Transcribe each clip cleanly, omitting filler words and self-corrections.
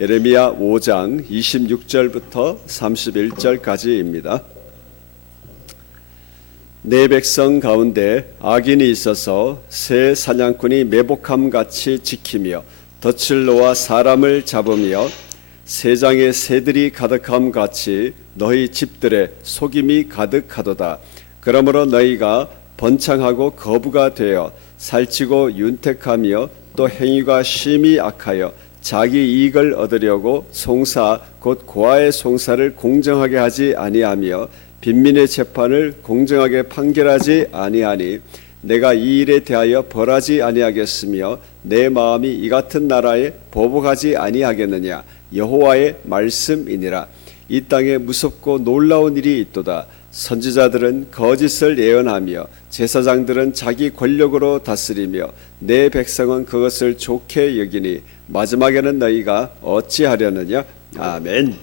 예레미야 5장 26절부터 31절까지입니다. 내 백성 가운데 악인이 있어서 새 사냥꾼이 매복함같이 지키며 덫을 놓아 사람을 잡으며 세장에 새들이 가득함같이 너희 집들에 속임이 가득하도다. 그러므로 너희가 번창하고 거부가 되어 살찌고 윤택하며 또 행위가 심히 악하여 자기 이익을 얻으려고 송사 곧 고아의 송사를 공정하게 하지 아니하며 빈민의 재판을 공정하게 판결하지 아니하니 내가 이 일에 대하여 벌하지 아니하겠으며 내 마음이 이 같은 나라에 보복하지 아니하겠느냐. 여호와의 말씀이니라. 이 땅에 무섭고 놀라운 일이 있도다. 선지자들은 거짓을 예언하며 제사장들은 자기 권력으로 다스리며 내 백성은 그것을 좋게 여기니 마지막에는 너희가 어찌하려느냐. 아멘.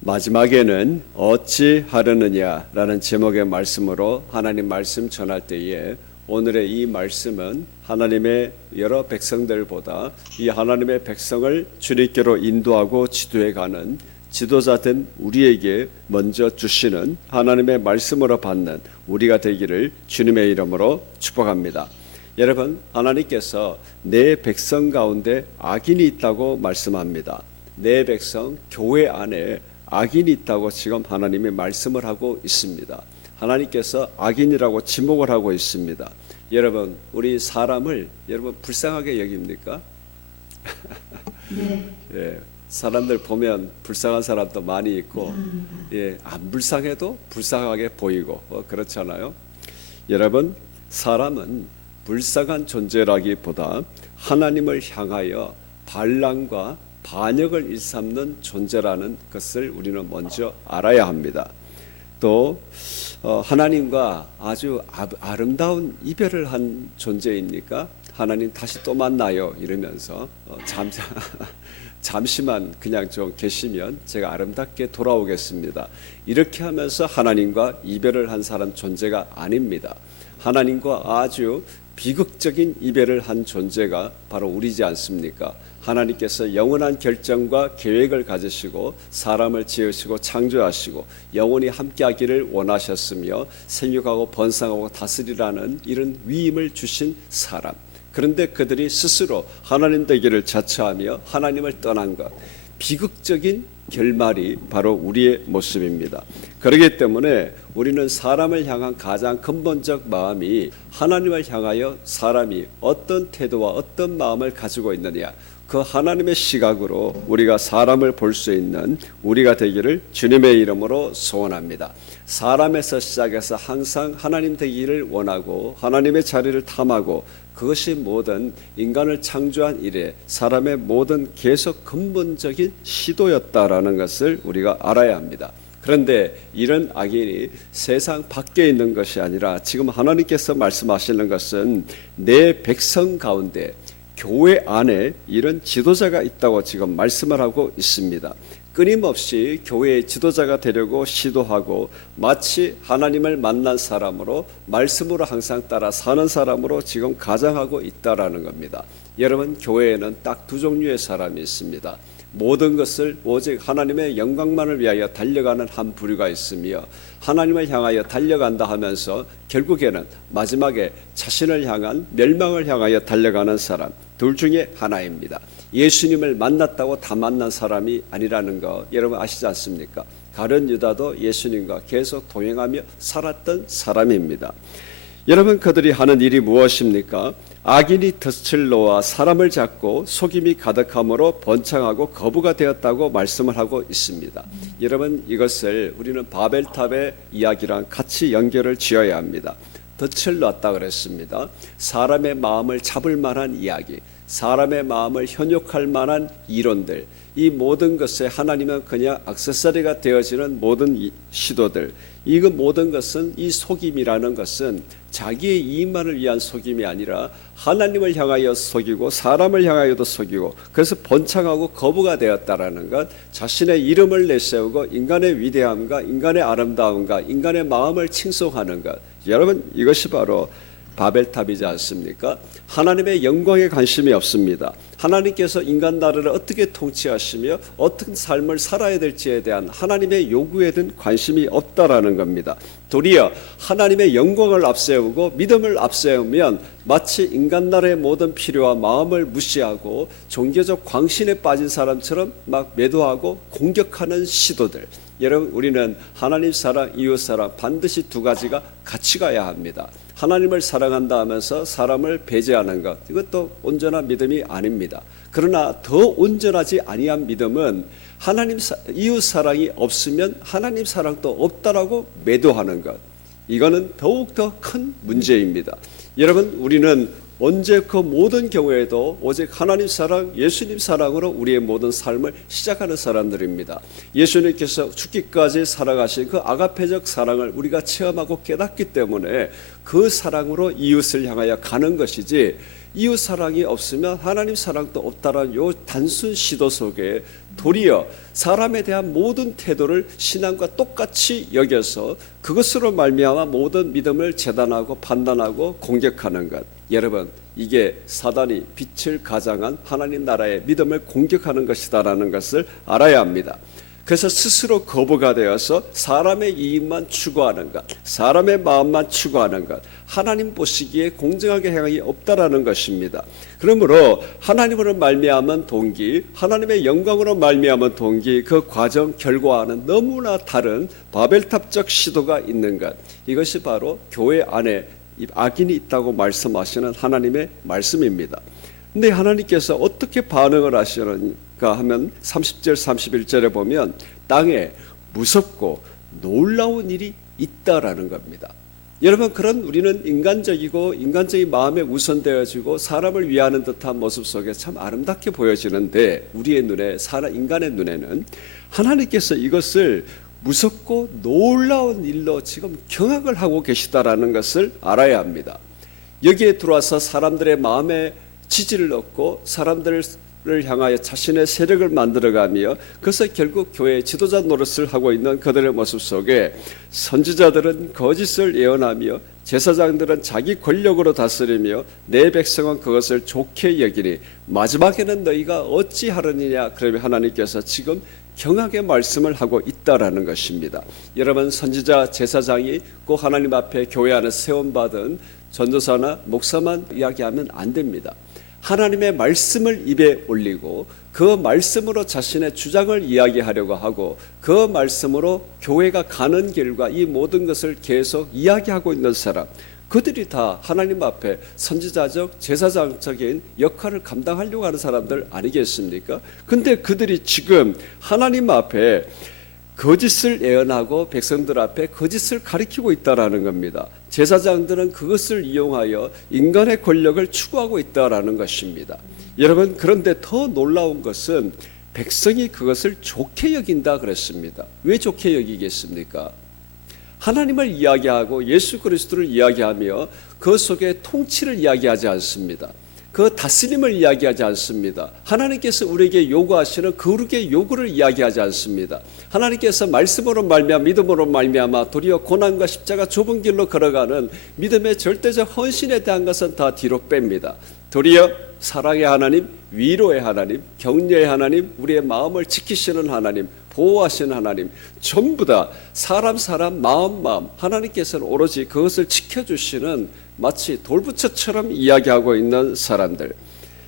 마지막에는 어찌하려느냐라는 제목의 말씀으로 하나님 말씀 전할 때에 오늘의 이 말씀은 하나님의 여러 백성들보다 이 하나님의 백성을 주님께로 인도하고 지도해가는 지도자된 우리에게 먼저 주시는 하나님의 말씀으로 받는 우리가 되기를 주님의 이름으로 축복합니다. 여러분, 하나님께서 내 백성 가운데 악인이 있다고 말씀합니다. 내 백성 교회 안에 악인이 있다고 지금 하나님이 말씀을 하고 있습니다. 하나님께서 악인이라고 지목을 하고 있습니다. 여러분, 우리 사람을 여러분 불쌍하게 여깁니까? 네. 예, 사람들 보면 불쌍한 사람도 많이 있고, 예, 안 불쌍해도 불쌍하게 보이고 그렇잖아요. 여러분, 사람은 불쌍한 존재라기보다 하나님을 향하여 반란과 반역을 일삼는 존재라는 것을 우리는 먼저 알아야 합니다. 또 하나님과 아주 아름다운 이별을 한 존재입니까? 하나님 다시 또 만나요 이러면서 잠시만 그냥 좀 계시면 제가 아름답게 돌아오겠습니다. 이렇게 하면서 하나님과 이별을 한 사람 존재가 아닙니다. 하나님과 아주 비극적인 이별을 한 존재가 바로 우리지 않습니까? 하나님께서 영원한 결정과 계획을 가지시고 사람을 지으시고 창조하시고 영원히 함께하기를 원하셨으며 생육하고 번성하고 다스리라는 이런 위임을 주신 사람. 그런데 그들이 스스로 하나님 되기를 자처하며 하나님을 떠난 것, 비극적인 결말이 바로 우리의 모습입니다. 그렇기 때문에 우리는 사람을 향한 가장 근본적 마음이 하나님을 향하여 사람이 어떤 태도와 어떤 마음을 가지고 있느냐, 그 하나님의 시각으로 우리가 사람을 볼 수 있는 우리가 되기를 주님의 이름으로 소원합니다. 사람에서 시작해서 항상 하나님 되기를 원하고 하나님의 자리를 탐하고 그것이 모든 인간을 창조한 이래 사람의 모든 계속 근본적인 시도였다라는 것을 우리가 알아야 합니다. 그런데 이런 악인이 세상 밖에 있는 것이 아니라 지금 하나님께서 말씀하시는 것은 내 백성 가운데 교회 안에 이런 지도자가 있다고 지금 말씀을 하고 있습니다. 끊임없이 교회의 지도자가 되려고 시도하고 마치 하나님을 만난 사람으로 말씀으로 항상 따라 사는 사람으로 지금 가장하고 있다라는 겁니다. 여러분, 교회에는 딱 두 종류의 사람이 있습니다. 모든 것을 오직 하나님의 영광만을 위하여 달려가는 한 부류가 있으며 하나님을 향하여 달려간다 하면서 결국에는 마지막에 자신을 향한 멸망을 향하여 달려가는 사람, 둘 중에 하나입니다. 예수님을 만났다고 다 만난 사람이 아니라는 거 여러분 아시지 않습니까? 가룟 유다도 예수님과 계속 동행하며 살았던 사람입니다. 여러분, 그들이 하는 일이 무엇입니까? 악인이 덫을 놓아 사람을 잡고 속임이 가득함으로 번창하고 거부가 되었다고 말씀을 하고 있습니다. 여러분, 이것을 우리는 바벨탑의 이야기랑 같이 연결을 지어야 합니다. 덫을 놨다 그랬습니다. 사람의 마음을 잡을 만한 이야기, 사람의 마음을 현혹할 만한 이론들, 이 모든 것에 하나님은 그냥 액세서리가 되어지는 모든 시도들, 이거 모든 것은 이 속임이라는 것은 자기의 이익만을 위한 속임이 아니라 하나님을 향하여 속이고 사람을 향하여도 속이고 그래서 번창하고 거부가 되었다라는 것, 자신의 이름을 내세우고 인간의 위대함과 인간의 아름다움과 인간의 마음을 칭송하는 것, 여러분 이것이 바로 바벨탑이지 않습니까? 하나님의 영광에 관심이 없습니다. 하나님께서 인간 나라를 어떻게 통치하시며 어떤 삶을 살아야 될지에 대한 하나님의 요구에는 관심이 없다라는 겁니다. 도리어 하나님의 영광을 앞세우고 믿음을 앞세우면 마치 인간 나라의 모든 필요와 마음을 무시하고 종교적 광신에 빠진 사람처럼 막 매도하고 공격하는 시도들. 여러분, 우리는 하나님 사랑, 이웃 사랑 반드시 두 가지가 같이 가야 합니다. 하나님을 사랑한다 하면서 사람을 배제하는 것, 이것도 온전한 믿음이 아닙니다. 그러나 더 온전하지 아니한 믿음은 하나님 이웃 사랑이 없으면 하나님 사랑도 없다라고 매도하는 것, 이거는 더욱더 큰 문제입니다. 여러분, 우리는 언제 그 모든 경우에도 오직 하나님 사랑, 예수님 사랑으로 우리의 모든 삶을 시작하는 사람들입니다. 예수님께서 죽기까지 살아가신 그 아가페적 사랑을 우리가 체험하고 깨닫기 때문에 그 사랑으로 이웃을 향하여 가는 것이지, 이웃 사랑이 없으면 하나님 사랑도 없다라는 요 단순 시도 속에 도리어 사람에 대한 모든 태도를 신앙과 똑같이 여겨서 그것으로 말미암아 모든 믿음을 재단하고 판단하고 공격하는 것, 여러분, 이게 사단이 빛을 가장한 하나님 나라의 믿음을 공격하는 것이다라는 것을 알아야 합니다. 그래서 스스로 거부가 되어서 사람의 이익만 추구하는 것, 사람의 마음만 추구하는 것, 하나님 보시기에 공정하게 행함이 없다라는 것입니다. 그러므로 하나님으로 말미암은 동기, 하나님의 영광으로 말미암은 동기, 그 과정 결과와는 너무나 다른 바벨탑적 시도가 있는 것, 이것이 바로 교회 안에 악인이 있다고 말씀하시는 하나님의 말씀입니다. 근데 하나님께서 어떻게 반응을 하시는가 하면 30절 31절에 보면 땅에 무섭고 놀라운 일이 있다라는 겁니다. 여러분, 그런 우리는 인간적이고 인간적인 마음에 우선되어지고 사람을 위하는 듯한 모습 속에 참 아름답게 보여지는데, 우리의 눈에, 인간의 눈에는 하나님께서 이것을 무섭고 놀라운 일로 지금 경악을 하고 계시다라는 것을 알아야 합니다. 여기에 들어와서 사람들의 마음에 지지를 얻고 사람들을 향하여 자신의 세력을 만들어가며, 그래서 결국 교회의 지도자 노릇을 하고 있는 그들의 모습 속에 선지자들은 거짓을 예언하며 제사장들은 자기 권력으로 다스리며 내 백성은 그것을 좋게 여기니 마지막에는 너희가 어찌하느냐. 그러면 하나님께서 지금 경악의 말씀을 하고 있다라는 것입니다. 여러분, 선지자 제사장이 꼭 하나님 앞에 교회 안에 세움받은 전도사나 목사만 이야기하면 안 됩니다. 하나님의 말씀을 입에 올리고 그 말씀으로 자신의 주장을 이야기하려고 하고 그 말씀으로 교회가 가는 길과 이 모든 것을 계속 이야기하고 있는 사람, 그들이 다 하나님 앞에 선지자적 제사장적인 역할을 감당하려고 하는 사람들 아니겠습니까? 근데 그들이 지금 하나님 앞에 거짓을 예언하고 백성들 앞에 거짓을 가리키고 있다라는 겁니다. 제사장들은 그것을 이용하여 인간의 권력을 추구하고 있다라는 것입니다. 여러분, 그런데 더 놀라운 것은 백성이 그것을 좋게 여긴다 그랬습니다. 왜 좋게 여기겠습니까? 하나님을 이야기하고 예수 그리스도를 이야기하며 그 속에 통치를 이야기하지 않습니다. 그 다스림을 이야기하지 않습니다. 하나님께서 우리에게 요구하시는 거룩의 요구를 이야기하지 않습니다. 하나님께서 말씀으로 말미암아 믿음으로 말미암아 도리어 고난과 십자가 좁은 길로 걸어가는 믿음의 절대적 헌신에 대한 것은 다 뒤로 뺍니다. 도리어 사랑의 하나님, 위로의 하나님, 격려의 하나님, 우리의 마음을 지키시는 하나님, 보호하시는 하나님, 전부 다 사람 마음 하나님께서는 오로지 그것을 지켜주시는 마치 돌부처처럼 이야기하고 있는 사람들,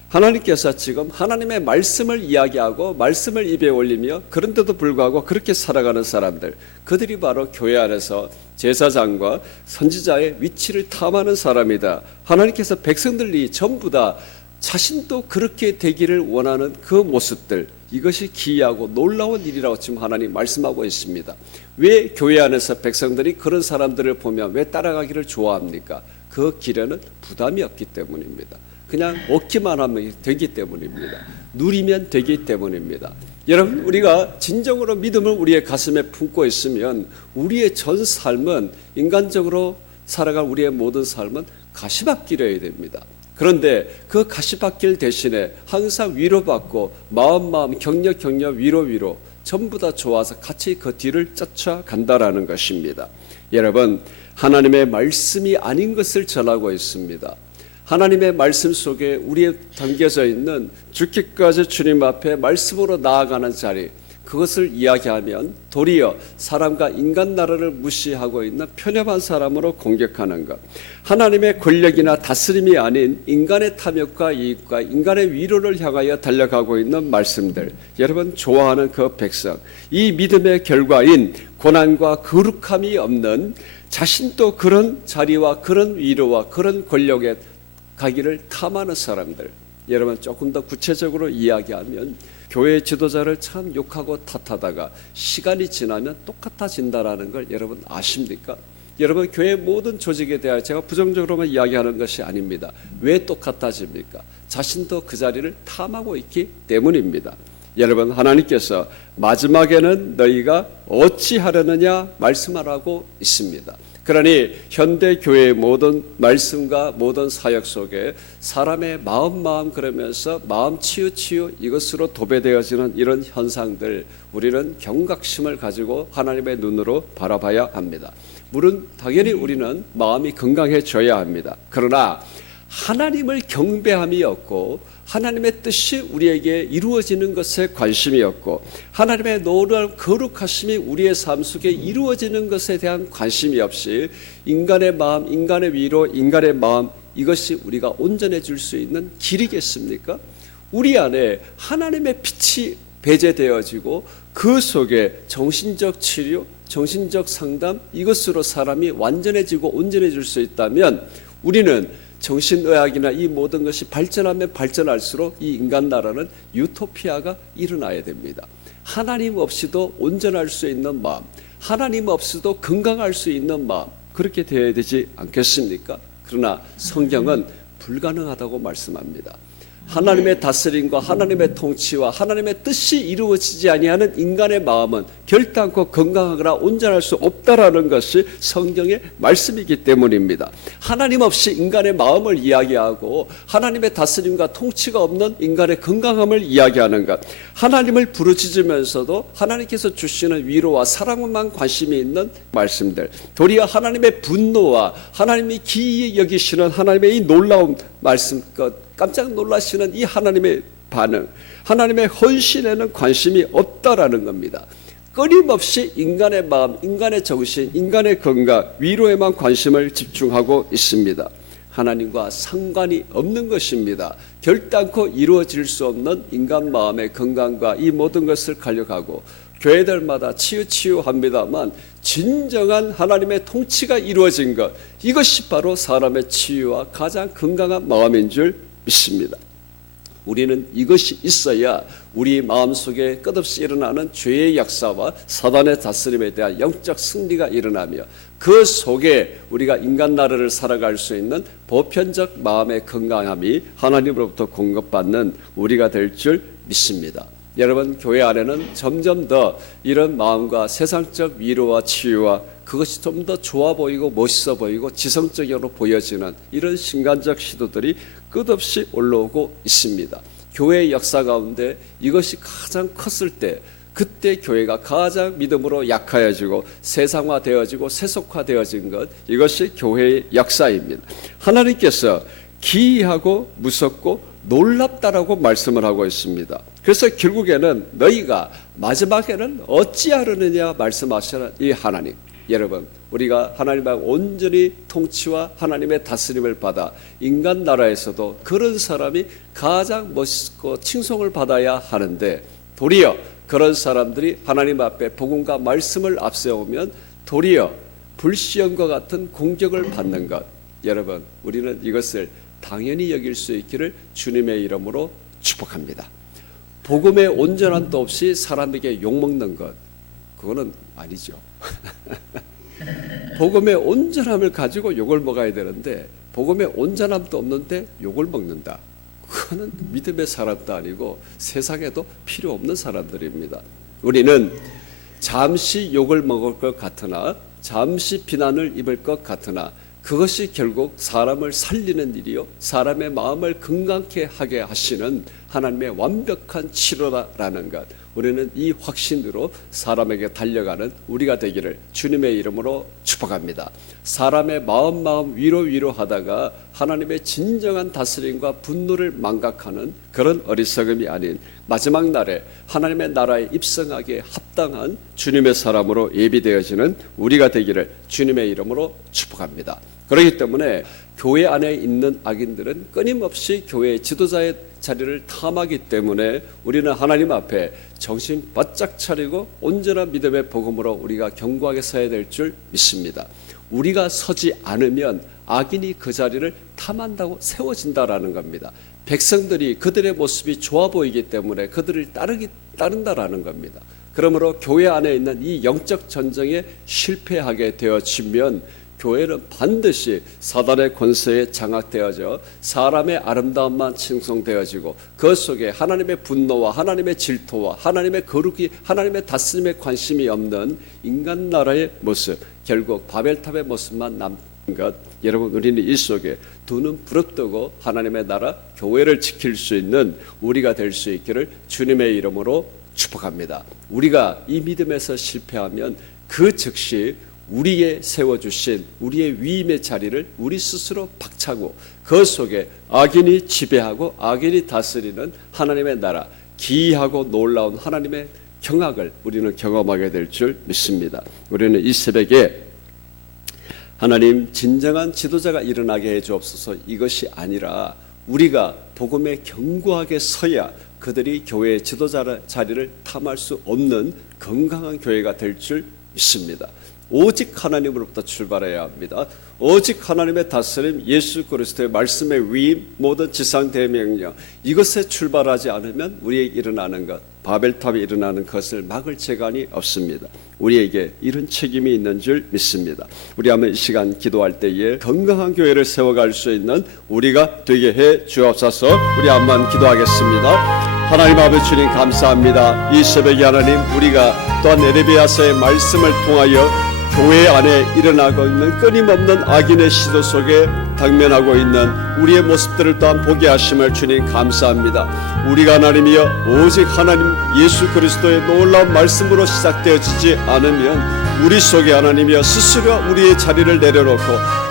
하나님께서 지금 하나님의 말씀을 이야기하고 말씀을 입에 올리며 그런데도 불구하고 그렇게 살아가는 사람들, 그들이 바로 교회 안에서 제사장과 선지자의 위치를 탐하는 사람이다. 하나님께서 백성들이 전부 다 자신도 그렇게 되기를 원하는 그 모습들, 이것이 기이하고 놀라운 일이라고 지금 하나님 말씀하고 있습니다. 왜 교회 안에서 백성들이 그런 사람들을 보면 왜 따라가기를 좋아합니까? 그 길에는 부담이 없기 때문입니다. 그냥 얻기만 하면 되기 때문입니다. 누리면 되기 때문입니다. 여러분, 우리가 진정으로 믿음을 우리의 가슴에 품고 있으면 우리의 전 삶은, 인간적으로 살아갈 우리의 모든 삶은 가시밭길이어야 됩니다. 그런데 그 가시밭길 대신에 항상 위로받고 마음 격려 위로 전부 다 좋아서 같이 그 뒤를 쫓아간다라는 것입니다. 여러분, 하나님의 말씀이 아닌 것을 전하고 있습니다. 하나님의 말씀 속에 우리에 담겨져 있는 죽기까지 주님 앞에 말씀으로 나아가는 자리, 그것을 이야기하면 도리어 사람과 인간 나라를 무시하고 있는 편협한 사람으로 공격하는 것, 하나님의 권력이나 다스림이 아닌 인간의 탐욕과 이익과 인간의 위로를 향하여 달려가고 있는 말씀들, 여러분 좋아하는 그 백성, 이 믿음의 결과인 고난과 거룩함이 없는 자신도 그런 자리와 그런 위로와 그런 권력에 가기를 탐하는 사람들, 여러분 조금 더 구체적으로 이야기하면 교회 지도자를 참 욕하고 탓하다가 시간이 지나면 똑같아진다라는 걸 여러분 아십니까? 여러분 교회 모든 조직에 대하여 제가 부정적으로만 이야기하는 것이 아닙니다. 왜 똑같아집니까? 자신도 그 자리를 탐하고 있기 때문입니다. 여러분 하나님께서 마지막에는 너희가 어찌하려느냐 말씀하라고 있습니다. 그러니 현대 교회의 모든 말씀과 모든 사역 속에 사람의 마음 그러면서 마음 치유 이것으로 도배되어지는 이런 현상들, 우리는 경각심을 가지고 하나님의 눈으로 바라봐야 합니다. 물론 당연히 우리는 마음이 건강해져야 합니다. 그러나 하나님을 경배함이 없고 하나님의 뜻이 우리에게 이루어지는 것에 관심이 없고 하나님의 놀라운 거룩하심이 우리의 삶 속에 이루어지는 것에 대한 관심이 없이 인간의 마음, 인간의 위로, 인간의 마음, 이것이 우리가 온전해질 수 있는 길이겠습니까? 우리 안에 하나님의 빛이 배제되어지고 그 속에 정신적 치료, 정신적 상담, 이것으로 사람이 완전해지고 온전해질 수 있다면 우리는 정신의학이나 이 모든 것이 발전하면 발전할수록 이 인간 나라는 유토피아가 일어나야 됩니다. 하나님 없이도 온전할 수 있는 마음, 하나님 없이도 건강할 수 있는 마음, 그렇게 되어야 되지 않겠습니까? 그러나 성경은 불가능하다고 말씀합니다. 하나님의 다스림과 하나님의 통치와 하나님의 뜻이 이루어지지 아니하는 인간의 마음은 결단코 건강하거나 온전할 수 없다라는 것이 성경의 말씀이기 때문입니다. 하나님 없이 인간의 마음을 이야기하고 하나님의 다스림과 통치가 없는 인간의 건강함을 이야기하는 것, 하나님을 부르짖으면서도 하나님께서 주시는 위로와 사랑만 관심이 있는 말씀들, 도리어 하나님의 분노와 하나님이 기이히 여기시는 하나님의 이 놀라운 말씀 것, 깜짝 놀라시는 이 하나님의 반응, 하나님의 헌신에는 관심이 없다라는 겁니다. 끊임없이 인간의 마음, 인간의 정신, 인간의 건강, 위로에만 관심을 집중하고 있습니다. 하나님과 상관이 없는 것입니다. 결단코 이루어질 수 없는 인간 마음의 건강과 이 모든 것을 가려가고 교회들마다 치유합니다만 진정한 하나님의 통치가 이루어진 것, 이것이 바로 사람의 치유와 가장 건강한 마음인 줄 믿습니다. 우리는 이것이 있어야 우리 마음속에 끝없이 일어나는 죄의 역사와 사단의 다스림에 대한 영적 승리가 일어나며 그 속에 우리가 인간 나라를 살아갈 수 있는 보편적 마음의 건강함이 하나님으로부터 공급받는 우리가 될 줄 믿습니다. 여러분 교회 안에는 점점 더 이런 마음과 세상적 위로와 치유와 그것이 좀 더 좋아 보이고 멋있어 보이고 지성적으로 보여지는 이런 신간적 시도들이 끝없이 올라오고 있습니다. 교회의 역사 가운데 이것이 가장 컸을 때 그때 교회가 가장 믿음으로 약하여지고 세상화되어지고 세속화되어진 것, 이것이 교회의 역사입니다. 하나님께서 기이하고 무섭고 놀랍다라고 말씀을 하고 있습니다. 그래서 결국에는 너희가 마지막에는 어찌하려느냐 말씀하시는 이 하나님, 여러분 우리가 하나님의 온전히 통치와 하나님의 다스림을 받아 인간 나라에서도 그런 사람이 가장 멋있고 칭송을 받아야 하는데 도리어 그런 사람들이 하나님 앞에 복음과 말씀을 앞세우면 도리어 불시험과 같은 공격을 받는 것, 여러분 우리는 이것을 당연히 여길 수 있기를 주님의 이름으로 축복합니다. 복음의 온전함도 없이 사람에게 욕먹는 것, 그거는 아니죠. 복음의 온전함을 가지고 욕을 먹어야 되는데 복음의 온전함도 없는데 욕을 먹는다, 그거는 믿음의 사람도 아니고 세상에도 필요 없는 사람들입니다. 우리는 잠시 욕을 먹을 것 같으나 잠시 비난을 입을 것 같으나 그것이 결국 사람을 살리는 일이요 사람의 마음을 건강케 하게 하시는 하나님의 완벽한 치료라는 것, 우리는 이 확신으로 사람에게 달려가는 우리가 되기를 주님의 이름으로 축복합니다. 사람의 마음 위로하다가 하나님의 진정한 다스림과 분노를 망각하는 그런 어리석음이 아닌 마지막 날에 하나님의 나라에 입성하기에 합당한 주님의 사람으로 예비되어지는 우리가 되기를 주님의 이름으로 축복합니다. 그렇기 때문에 교회 안에 있는 악인들은 끊임없이 교회의 지도자의 자리를 탐하기 때문에 우리는 하나님 앞에 정신 바짝 차리고 온전한 믿음의 복음으로 우리가 견고하게 서야 될 줄 믿습니다. 우리가 서지 않으면 악인이 그 자리를 탐한다고 세워진다라는 겁니다. 백성들이 그들의 모습이 좋아 보이기 때문에 그들을 따른다라는 겁니다. 그러므로 교회 안에 있는 이 영적 전쟁에 실패하게 되어지면 교회는 반드시 사단의 권세에 장악되어져 사람의 아름다움만 칭송되어지고 그 속에 하나님의 분노와 하나님의 질투와 하나님의 거룩이 하나님의 다스림에 관심이 없는 인간 나라의 모습, 결국 바벨탑의 모습만 남는 것. 여러분, 우리는 이 속에 두 눈 부릅뜨고 하나님의 나라 교회를 지킬 수 있는 우리가 될 수 있기를 주님의 이름으로 축복합니다. 우리가 이 믿음에서 실패하면 그 즉시 우리의 세워주신 우리의 위임의 자리를 우리 스스로 박차고 그 속에 악인이 지배하고 악인이 다스리는 하나님의 나라, 기이하고 놀라운 하나님의 경악을 우리는 경험하게 될 줄 믿습니다. 우리는 이 새벽에 하나님 진정한 지도자가 일어나게 해주옵소서, 이것이 아니라 우리가 복음에 견고하게 서야 그들이 교회의 지도자 자리를 탐할 수 없는 건강한 교회가 될 줄 믿습니다. 오직 하나님으로부터 출발해야 합니다. 오직 하나님의 다스림, 예수 그리스도의 말씀의 위임, 모든 지상 대명령, 이것에 출발하지 않으면 우리에게 일어나는 것, 바벨탑이 일어나는 것을 막을 재간이 없습니다. 우리에게 이런 책임이 있는 줄 믿습니다. 우리 한번 이 시간 기도할 때에 건강한 교회를 세워갈 수 있는 우리가 되게 해 주옵소서. 우리 한번 기도하겠습니다. 하나님 아버지 주님 감사합니다. 이 새벽에 하나님, 우리가 또한 에레미야서의 말씀을 통하여 교회 안에 일어나고 있는 끊임없는 악인의 시도 속에 당면하고 있는 우리의 모습들을 또한 보게 하심을 주님 감사합니다. 우리가 하나님이여 오직 하나님 예수 그리스도의 놀라운 말씀으로 시작되어지지 않으면 우리 속에 하나님이여 스스로 우리의 자리를 내려놓고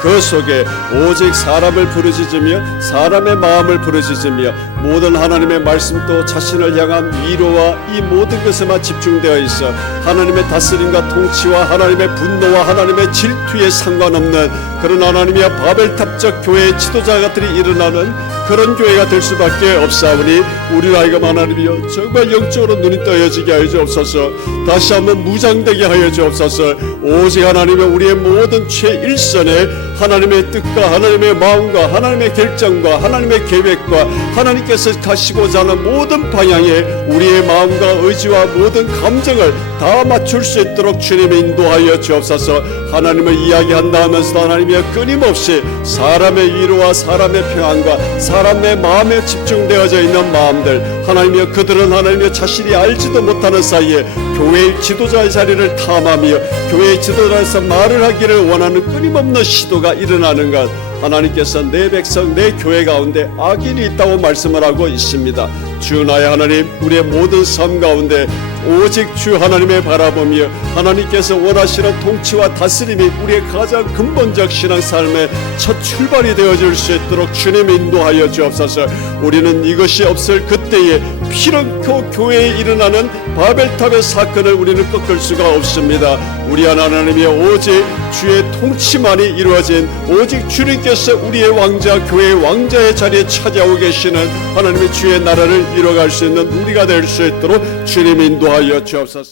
그 속에 오직 사람을 부르짖으며 사람의 마음을 부르짖으며 모든 하나님의 말씀도 자신을 향한 위로와 이 모든 것에만 집중되어 있어 하나님의 다스림과 통치와 하나님의 분노와 하나님의 질투에 상관없는 그런 하나님의 바벨탑적 교회의 지도자들이 일어나는 그런 교회가 될 수밖에 없사오니 우리 하여금 하나님이여 정말 영적으로 눈이 떠여지게 하여 주옵소서. 다시 한번 무장되게 하여 주옵소서. 오직 하나님의 우리의 모든 최일선에 하나님의 뜻과 하나님의 마음과 하나님의 결정과 하나님의 계획과 하나님께서 가시고자 하는 모든 방향에 우리의 마음과 의지와 모든 감정을 다 맞출 수 있도록 주님이 인도하여 주옵소서. 하나님을 이야기한다 하면서도 하나님이여 끊임없이 사람의 위로와 사람의 평안과 사람의 마음에 집중되어져 있는 마음들, 하나님이여 그들은 하나님이여 자신이 알지도 못하는 사이에 교회의 지도자의 자리를 탐하며 교회의 지도자에서 말을 하기를 원하는 끊임없는 시도가 일어나는 것, 하나님께서 내 백성 내 교회 가운데 악인이 있다고 말씀을 하고 있습니다. 주 나의 하나님, 우리의 모든 삶 가운데 오직 주 하나님의 바라보며 하나님께서 원하시는 통치와 다스림이 우리의 가장 근본적 신앙삶의 첫 출발이 되어질 수 있도록 주님 인도하여 주옵소서. 우리는 이것이 없을 그때에 피렁코 교회에 일어나는 바벨탑의 사건을 우리는 꺾을 수가 없습니다. 우리 하나님이 오직 주의 통치만이 이루어진 오직 주님께서 우리의 왕자 교회의 왕자의 자리에 찾아오고 계시는 하나님의 주의 나라를 이뤄갈 수 있는 우리가 될 수 있도록 주님 인도하여 주옵소서.